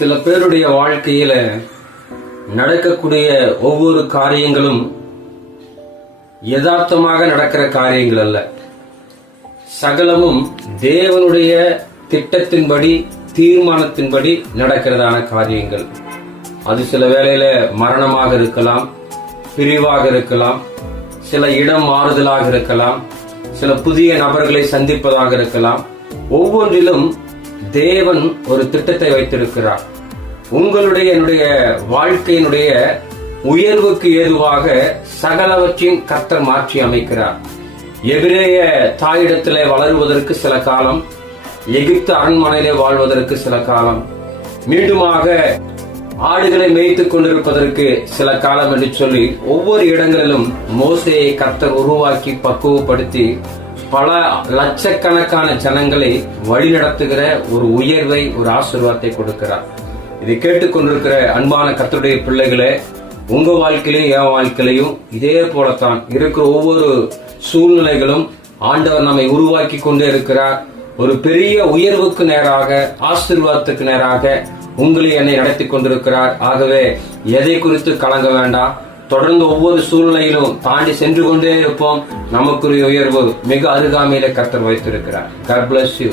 சில பேருடைய வாழ்க்கையில நடக்கக்கூடிய ஒவ்வொரு காரியங்களும் யதார்த்தமாக நடக்கிற காரியங்கள் அல்ல. சகலமும் தேவனுடைய திட்டத்தின்படி, தீர்மானத்தின்படி நடக்கிறதான காரியங்கள். அது சில வேளையில மரணமாக இருக்கலாம், பிரிவாக இருக்கலாம், சில இடம் மாறுதலாக இருக்கலாம், சில புதிய நபர்களை சந்திப்பதாக இருக்கலாம். ஒவ்வொன்றிலும் தேவன் ஒரு திட்டத்தை வைத்திருக்கிறார். உங்களுடைய என்னுடைய வாழ்க்கையினுடைய உயர்வுக்கு ஏதுவாக சகலவற்றையும் கர்த்தர் மாற்றி அமைக்கிறார். எபிரேய தாயிடத்திலே வளருவதற்கு சில காலம், எகிப்து அரண்மனையிலே வாழ்வதற்கு சில காலம், மீண்டுமாக ஆடுகளை மேய்த்துக் கொண்டிருப்பதற்கு சில காலம் என்று சொல்லி ஒவ்வொரு இடங்களிலும் மோசேயை கர்த்தர் உருவாக்கி பக்குவப்படுத்தி பல லட்சக்கணக்கான ஜனங்களை வழிநடத்துகிற ஒரு உயர்வை, ஒரு ஆசீர்வாதத்தை கொடுக்கிறார். இதை கேட்டுக்கொண்டிருக்கிற அன்பான கர்த்தருடைய பிள்ளைகளே, உங்க வாழ்க்கையிலும் என் வாழ்க்கையிலையும் இதே போலத்தான் இருக்கிற ஒவ்வொரு சூழ்நிலைகளும் ஆண்டவர் நம்மை உருவாக்கி கொண்டே இருக்கிறார். ஒரு பெரிய உயர்வுக்கு நேராக, ஆசீர்வாதத்துக்கு நேராக உங்களை என்னை நடத்தி கொண்டிருக்கிறார். ஆகவே எதை குறித்து கலங்க வேண்டாம். தொடர்ந்து ஒவ்வொரு சூழ்நிலையிலும் தாண்டி சென்று கொண்டே இருப்போம். நமக்குரிய உயர்வு மிக அருகாமையில கர்த்தர் வைத்திருக்கிறார். God bless you.